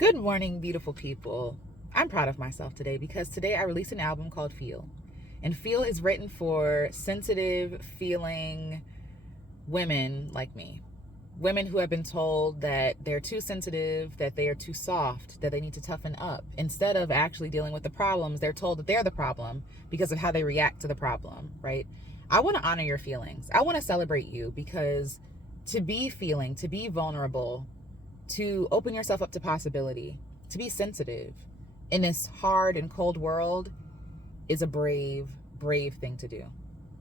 Good morning, beautiful people. I'm proud of myself today because today I released an album called Feel. And Feel is written for sensitive, feeling women like me. Women who have been told that they're too sensitive, that they are too soft, that they need to toughen up. Instead of actually dealing with the problems, they're told that they're the problem because of how they react to the problem, right? I want to honor your feelings. I want to celebrate you because to be feeling, to be vulnerable, to open yourself up to possibility, to be sensitive in this hard and cold world is a brave thing to do.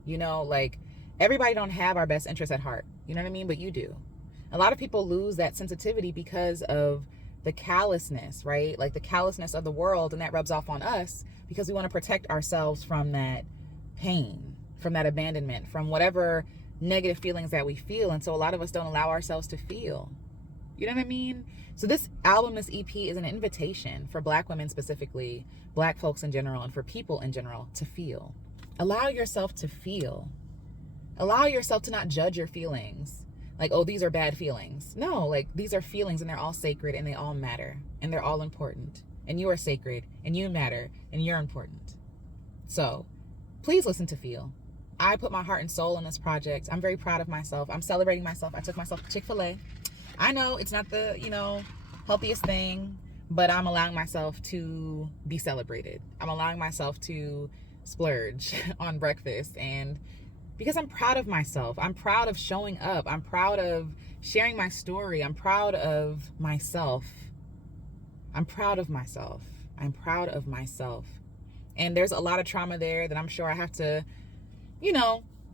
Like everybody don't have our best interests at heart. You know what I mean? But you do. A lot of people lose that sensitivity because of the callousness, right? Like the callousness of the world, and that rubs off on us because we want to protect ourselves from that pain, from that abandonment, from whatever negative feelings that we feel. And so a lot of us don't allow ourselves to feel. You know what I mean? So this album, this EP is an invitation for Black women specifically, Black folks in general, and for people in general to feel. Allow yourself to feel. Allow yourself to not judge your feelings. Like, oh, these are bad feelings. No, like these are feelings and they're all sacred and they all matter and they're all important. And you are sacred and you matter and you're important. So please listen to Feel. I put my heart and soul in this project. I'm very proud of myself. I'm celebrating myself. I took myself to Chick-fil-A. I know it's not the, healthiest thing, but I'm allowing myself to be celebrated. I'm allowing myself to splurge on breakfast, and because I'm proud of myself. I'm proud of showing up. I'm proud of sharing my story. I'm proud of myself. I'm proud of myself. I'm proud of myself. And there's a lot of trauma there that I'm sure I have to,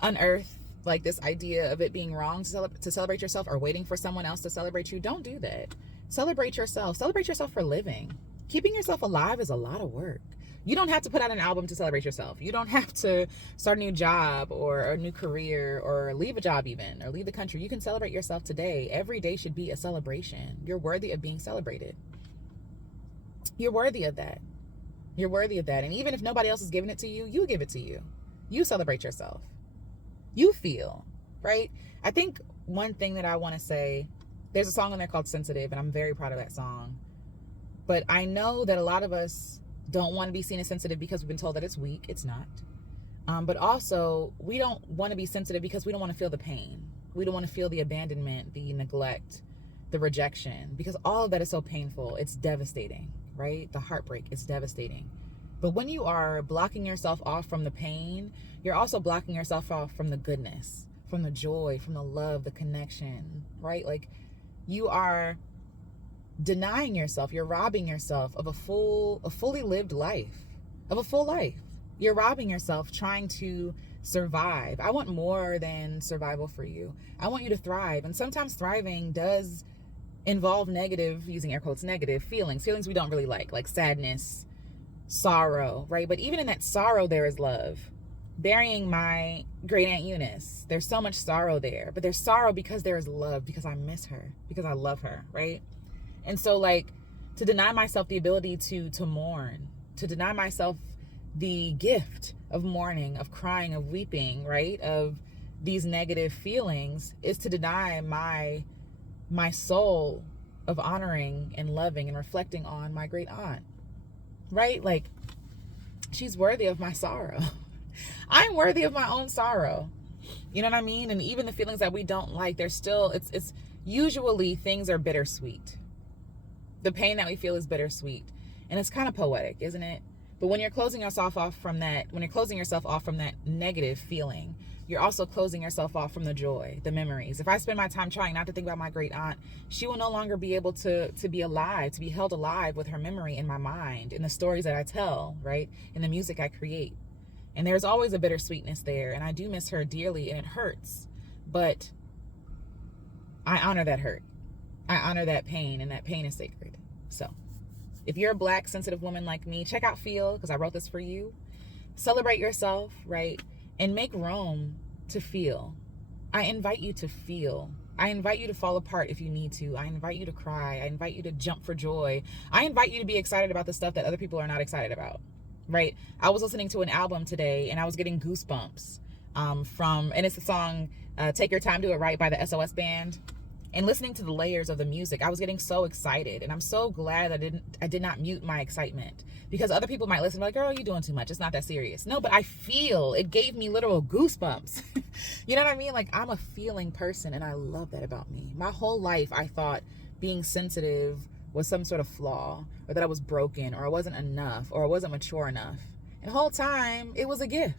unearth, like this idea of it being wrong to celebrate yourself or waiting for someone else to celebrate you. Don't do that. Celebrate yourself. Celebrate yourself for living. Keeping yourself alive is a lot of work. You don't have to put out an album to celebrate yourself. You don't have to start a new job or a new career or leave a job even or leave the country. You can celebrate yourself today. Every day should be a celebration. You're worthy of being celebrated. You're worthy of that. You're worthy of that. And even if nobody else is giving it to you, you give it to you. You celebrate yourself. You feel, right? I think one thing that I want to say, there's a song on there called Sensitive, and I'm very proud of that song. But I know that a lot of us don't want to be seen as sensitive because we've been told that it's weak. It's not. But also, we don't want to be sensitive because we don't want to feel the pain. We don't want to feel the abandonment, the neglect, the rejection, because all of that is so painful. It's devastating, right? The heartbreak is devastating. But when you are blocking yourself off from the pain, you're also blocking yourself off from the goodness, from the joy, from the love, the connection, right? Like you are denying yourself, you're robbing yourself of a fully lived life, of a full life. You're robbing yourself trying to survive. I want more than survival for you. I want you to thrive. And sometimes thriving does involve negative, using air quotes, negative feelings we don't really like sadness, sorrow, right? But even in that sorrow, there is love. Burying my great Aunt Eunice, there's so much sorrow there, but there's sorrow because there is love, because I miss her, because I love her, right? And so like to deny myself the ability to mourn, to deny myself the gift of mourning, of crying, of weeping, right? Of these negative feelings is to deny my soul of honoring and loving and reflecting on my great aunt. Right? Like she's worthy of my sorrow. I'm worthy of my own sorrow. You know what I mean? And even the feelings that we don't like, they're still, it's usually things are bittersweet. The pain that we feel is bittersweet. And it's kind of poetic, isn't it? But when you're closing yourself off from that, negative feeling, you're also closing yourself off from the joy, the memories. If I spend my time trying not to think about my great aunt, she will no longer be able to be alive, to be held alive with her memory in my mind, in the stories that I tell, right? In the music I create. And there's always a bittersweetness there. And I do miss her dearly and it hurts. But I honor that hurt. I honor that pain, and that pain is sacred. So if you're a Black, sensitive woman like me, check out Feel, because I wrote this for you. Celebrate yourself, right? And make room to feel. I invite you to feel. I invite you to fall apart if you need to. I invite you to cry. I invite you to jump for joy. I invite you to be excited about the stuff that other people are not excited about, right? I was listening to an album today and I was getting goosebumps and it's the song Take Your Time, Do It Right by the SOS Band. And listening to the layers of the music, I was getting so excited. And I'm so glad I did not mute my excitement, because other people might listen and be like, girl, you're doing too much. It's not that serious. No, but I feel, it gave me literal goosebumps. You know what I mean? Like, I'm a feeling person, and I love that about me. My whole life, I thought being sensitive was some sort of flaw, or that I was broken, or I wasn't enough, or I wasn't mature enough. And the whole time, it was a gift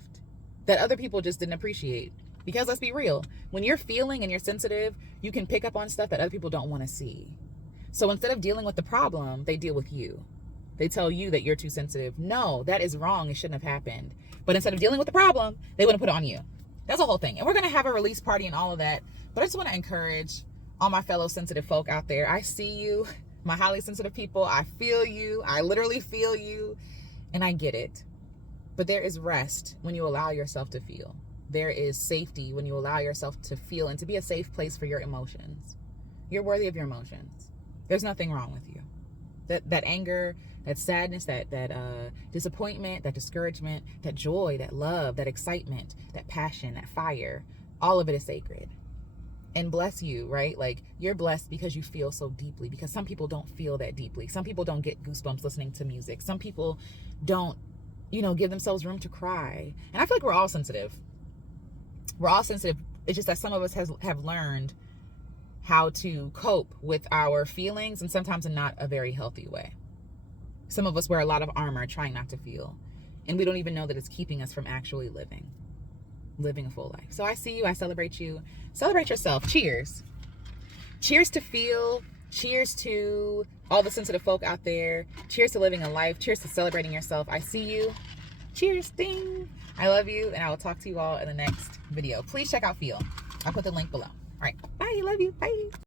that other people just didn't appreciate. Because let's be real, when you're feeling and you're sensitive, you can pick up on stuff that other people don't want to see. So instead of dealing with the problem, they deal with you. They tell you that you're too sensitive. No, that is wrong. It shouldn't have happened. But instead of dealing with the problem, they want to put it on you. That's a whole thing. And we're going to have a release party and all of that. But I just want to encourage all my fellow sensitive folk out there. I see you, my highly sensitive people. I feel you. I literally feel you. And I get it. But there is rest when you allow yourself to feel. There is safety when you allow yourself to feel and to be a safe place for your emotions. You're worthy of your emotions. There's nothing wrong with you. That anger, that sadness, that disappointment, that discouragement, that joy, that love, that excitement, that passion, that fire, all of it is sacred. And bless you, right? Like, you're blessed because you feel so deeply, because some people don't feel that deeply. Some people don't get goosebumps listening to music. Some people don't, give themselves room to cry. And I feel like we're all sensitive. We're all sensitive. It's just that some of us have learned how to cope with our feelings, and sometimes in not a very healthy way. Some of us wear a lot of armor trying not to feel, and we don't even know that it's keeping us from actually living a full life. So I see you. I celebrate you. Celebrate yourself. Cheers. Cheers to feel. Cheers to all the sensitive folk out there. Cheers to living a life. Cheers to celebrating yourself. I see you. Cheers. Ding. I love you, and I will talk to you all in the next video. Please check out Feel. I'll put the link below. All right. Bye. Love you. Bye.